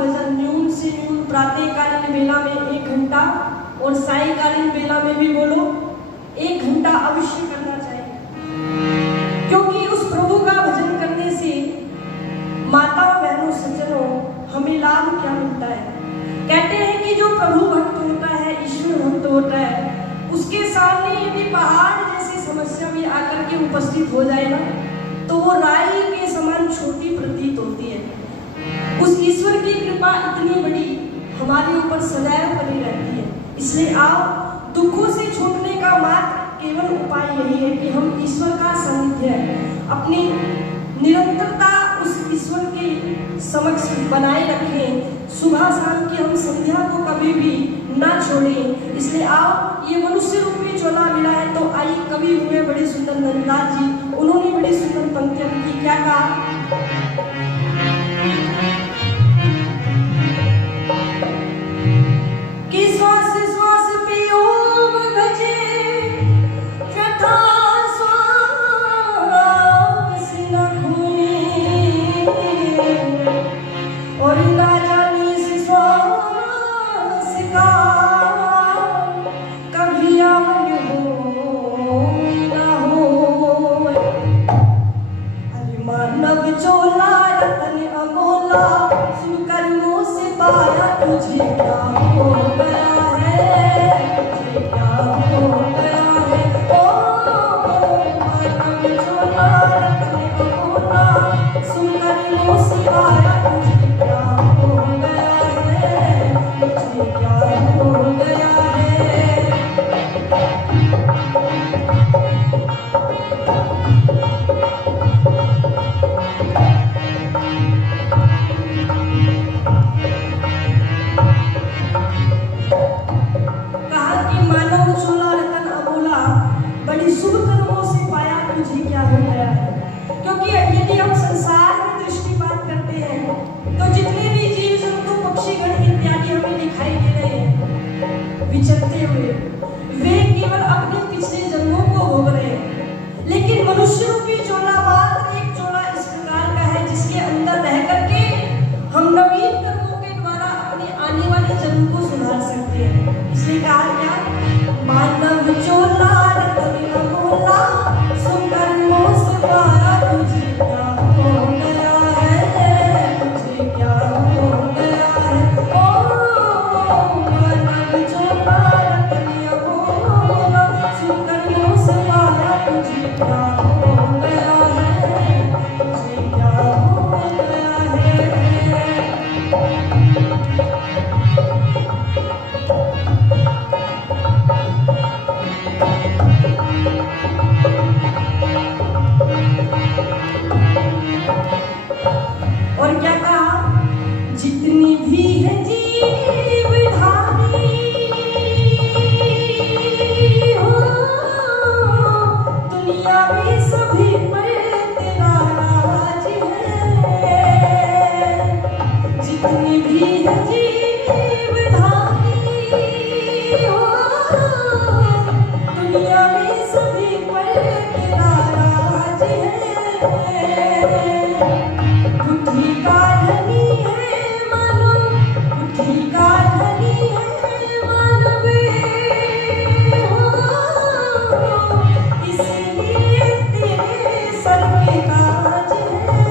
भजन न्यून से न्यून प्रातःकालीन बेला में 1 घंटा और सायंकालीन बेला में भी बोलो 1 घंटा अवश्य करना चाहिए, क्योंकि उस प्रभु का भजन करने से माताओं बहनों सज्जनों हमें लाभ क्या मिलता है। कहते हैं कि जो प्रभु भक्त होता है, ईश्वर भक्त होता है, उसके सामने यदि पहाड़ जैसी समस्या भी आकर के उपस्थित हो जाए ना, तो वो राई के समान छोटी प्रतीत होती है। उस ईश्वर की कृपा इतनी बड़ी हमारे ऊपर सदैव बनी रहती है। इसलिए आओ, दुखों से छूटने का मात्र केवल उपाय यही है कि हम ईश्वर का सानिध्य अपनी निरंतरता उस ईश्वर के समक्ष बनाए रखें। सुबह शाम की हम संध्या को कभी भी ना छोड़ें। इसलिए आओ, ये मनुष्य रूपी चोला मिला है, तो आई कवि हुए बड़े सुंदर नंदलाल जी, उन्होंने बड़ी सुंदर पंक्तियां लिखी। क्या कहा कि श्वास श्वास पियो भजे व्यथा श्वास न खोए, और ना जाने इस श्वास का कभी आवन हो ना हो। अरे मानव चोला रतन अमोला, सुन कर्मों से पाया तुझे क्या हो गया है, तुझे क्या हो गया है। ओ मानव चोला रतन अमोला, सुन कर्मों से पाया तुझे क्या हो गया है, तुझे क्या हो गया है। क्योंकि यदि हम संसार में दृष्टिपात करते हैं तो जितने भी जीव जंतु पक्षी गण इत्यादि हमें दिखाई दे रहे हैं विचरते हुए, वे केवल अपने पिछले जन्मों को भोग रहे हैं। लेकिन मनुष्य रूपी चोला मात्र एक चोला इस प्रकार का है जिसके अंदर रह करके हम नवीन कर्मों के द्वारा अपने आने वाले जन्म को सुधार सकते हैं। इसलिए कहा गया मानव चोला रतन अमोला, सुन कर्मों से पाया तुझे क्या हो गया है, तुझे क्या हो गया है। ओ मानव चोला रतन अमोला, सुन कर्मों से पाया तुझे क्या हो गया है, तुझे क्या हो गया है। और क्या कहा, जितनी भी है जीवधारी हो दुनिया में सभी पर तेरा राज है। जितनी भी है जीवधारी हो दुनिया में सभी पर तेरा राज है। बुद्धि का धनी है मानव, बुद्धि का धनी है मानव हो, इसलिए तेरे सर पे ताज है।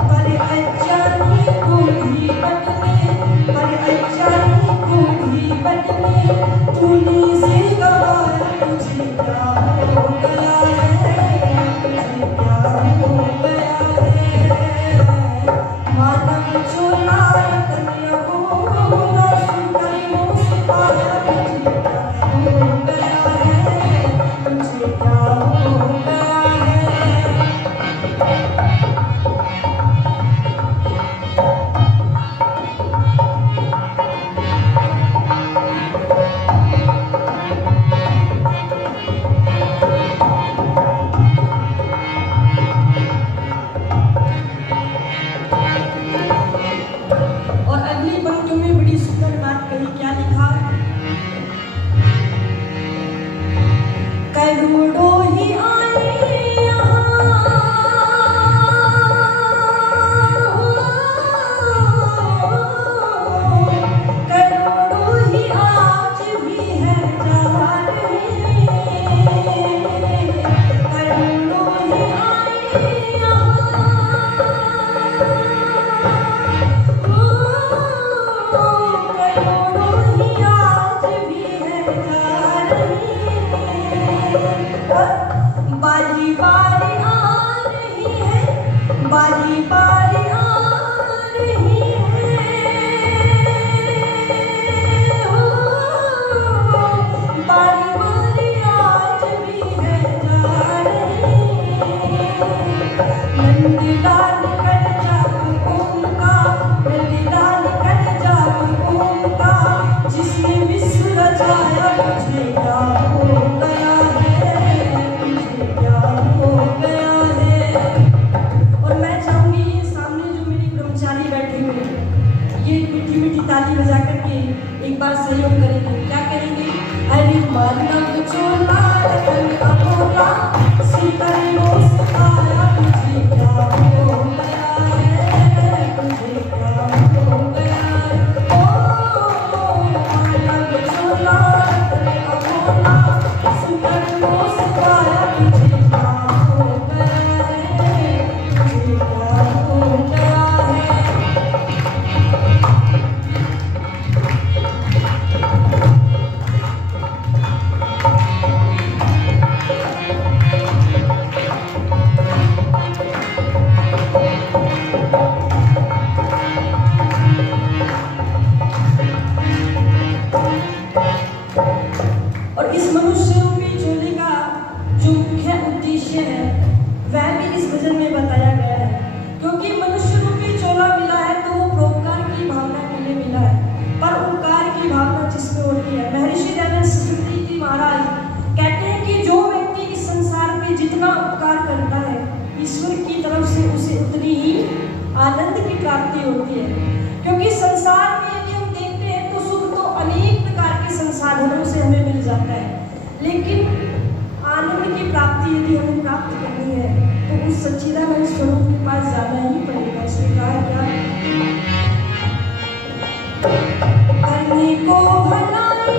पर अज्ञानी को भी बटने, पर अज्ञानी को भी बटने तूने से गवाया, तुझे क्या हो गया है, तुझे क्या हो गया है। मानव चोला रतन अमोला, सुन कर्मों से पाया तुझे क्या हो गया है, तुझे क्या हो गया है। और अगली पंक्तियों में बड़ी सुंदर बात कही। क्या लिखा, करोड़ों ही आए यहाँ बजा करके एक बार सहयोग करेंगे। क्या करेंगे? अरे मानव चोला रतन अमोला सुंदर मुस्काया तुझे क्या हो गया है, तुझे क्या हो गया है। ओ मानव चोला रतन अमोला सुंदर मुस्काया तुझे क्या हो गया है, तुझे क्या हो गया है। और इस मनुष्य रूपी झोले का जो मुख्य उद्देश्य है वह भी इस भजन में बताया गया है। क्योंकि मनुष्य रूपी झोला मिला है तो वो परोपकार की भावना के लिए मिला है, पर उपकार की भावना जिसमें होती है। महर्षि दयानंद सरस्वती जी महाराज कहते हैं कि जो व्यक्ति इस संसार में जितना उपकार करता है ईश्वर की तरफ से उसे उतनी ही आनंद की प्राप्ति होती है। क्योंकि संसार में यदि हम देखते हैं तो सुख तो अनेक प्रकार के संसाधनों से हमें मिल जाता है, लेकिन आनंद की प्राप्ति यदि हमें प्राप्त करनी है तो उस सच्चिदानंद स्वरूप के पास जाना ही पड़ेगा। स्वीकार क्या करने को भलाई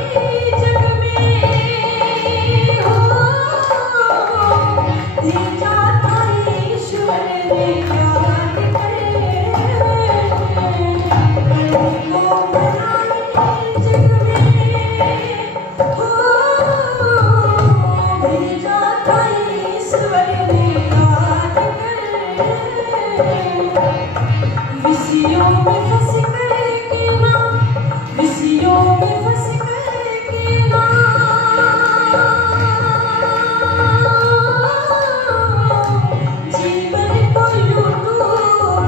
जग में हो जाता ईश्वर ने याद करे, करने को भलाई जग में हो जाता ईश्वर ने याद करे। विषयों में फंस करके ना, विषयों में फंस करके ना जीवन को यूं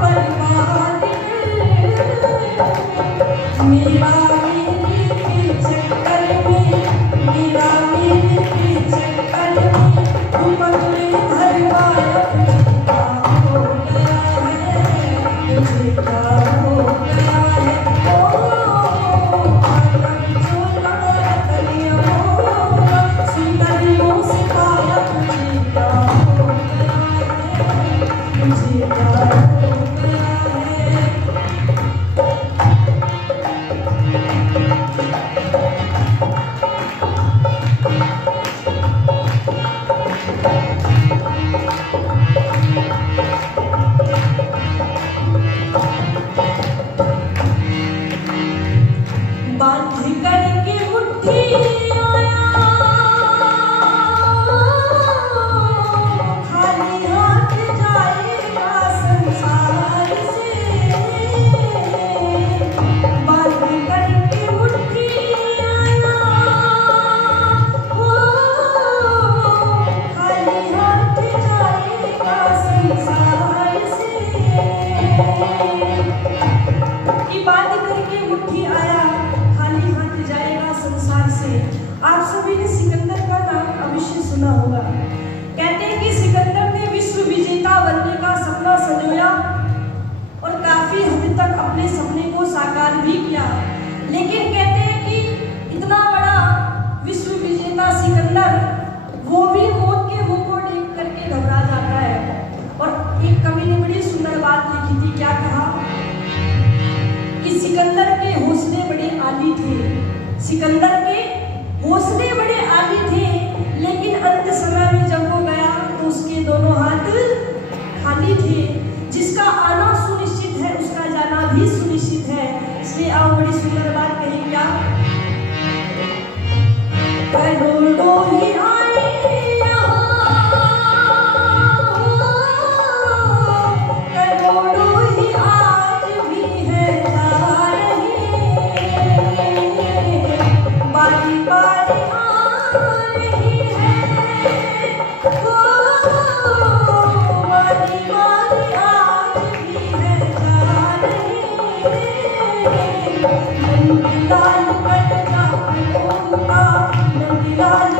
बर्बाद कर। मेरा मेरे के चक्कर में, मेरा मेरे के चक्कर में तुम अपने घर वाला तुझे क्या हो गया है, तुझे क्या हो गया है। ओ मानव चोला रतन अमोला सुंदर मुस्काया तुझे क्या हो गया है, तुझे क्या हो गया है। बांध करके मुट्ठी आया खाली हाथ जाएगा संसार से। बांध करके मुट्ठी आया खाली हाथ जाएगा संसार से। कि बांध करके मुट्ठी आया खाली हाथ जाएगा संसार से। आप सभी ने सिकंदर का नाम अवश्य सुना होगा। कहते हैं कि सिकंदर ने विश्व विजेता बनने का सपना संजोया और काफी हद तक अपने सपने को साकार भी किया, लेकिन कहते हैं कि इतना बड़ा विश्व विजेता सिकंदर वो भी मौत के मुंह को देख करके घबरा जाता है। और एक कवि ने बड़ी सुंदर बात लिखी थी। क्या कहा कि सिकंदर के हौसले बड़े आली थे, सिकंदर के हौसले बड़े आली थे, लेकिन अंत समय में जब वो गया तो उसके दोनों हाथ खाली थे। जिसका आना सुनिश्चित है उसका जाना भी सुनिश्चित है। इसलिए आओ बड़ी सुंदर बात कही। क्या करोड़ों ही आए करोड़ों ही आज भी है जा रहे, बारी बारी आ रही है, बारी बारी आज भी है जा रही। नंदलाल कट जा नंदलाल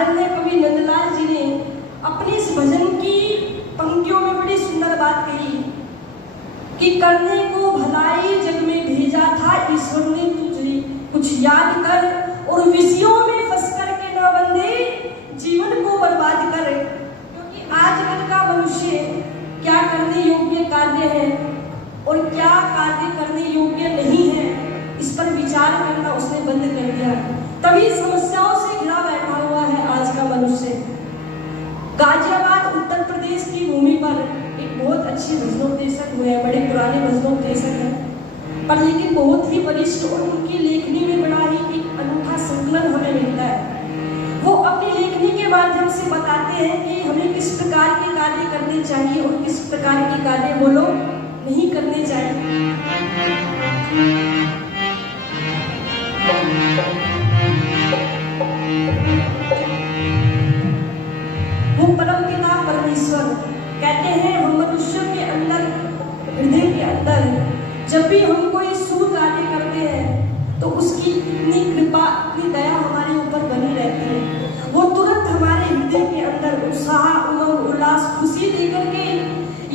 आदरणीय कवि नंदलाल जी ने अपनी इस भजन की पंक्तियों में बड़ी सुंदर बात कही कि करने को भलाई जग में भेजा था ईश्वर ने तुझे, कुछ याद कर और विषयों में फंस कर के न बंधे जीवन को बर्बाद कर। क्योंकि आजकल का मनुष्य क्या करने योग्य कार्य है और क्या कार्य करने योग्य नहीं है, इस पर विचार करना उसने बंद कर दिया। तभी समस्याओं से घिरा बैठा हुआ है आज का मनुष्य। गाजियाबाद उत्तर प्रदेश की भूमि पर एक बहुत अच्छे भजनोपदेशक हुए हैं, बड़े पुराने भजनोपदेशक हैं, पर लेकिन बहुत ही वरिष्ठ और उनकी लेखनी में बड़ा ही एक अनूठा संकलन हमें मिलता है। वो अपनी लेखनी के माध्यम से बताते हैं कि हमें किस प्रकार के कार्य करने चाहिए और किस प्रकार के कार्य वो लोग नहीं करने चाहिए। वो परमपिता परमेश्वर कहते हैं, हम मनुष्य के अंदर, हृदय के अंदर जब भी हम कोई शुभ कार्य करते हैं तो उसकी इतनी कृपा, इतनी दया हमारे ऊपर बनी रहती है। वो तुरंत हमारे हृदय के अंदर उत्साह, उमंग, उल्लास, खुशी देकर के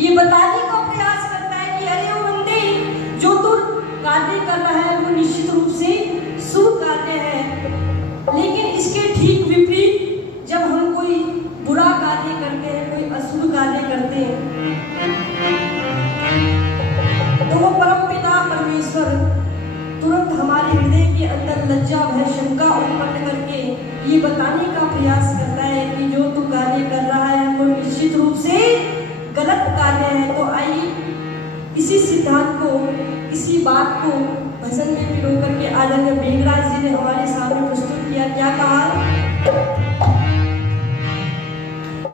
ये बताने का प्रयास करता है कि अरे वो बंदे, जो तू कार्य कर रहा है वो निश्चित रूप से शुभ कार्य है। लेकिन इसके ठीक विपरीत जब हम कोई बुरा कार्य करते हैं, कोई अशुभ कार्य करते हैं, तो वो परमपिता परमेश्वर तुरंत हमारे हृदय के अंदर लज्जा, भय, शंका उत्पन्न करके ये बताने का प्रयास करता है कि जो तू कार्य कर रहा है वो निश्चित रूप से गलत कार्य है। तो आइए इसी सिद्धांत को, इसी बात को भजन में पिरो करके आदरणीय मेघराज जी ने हमारे साथ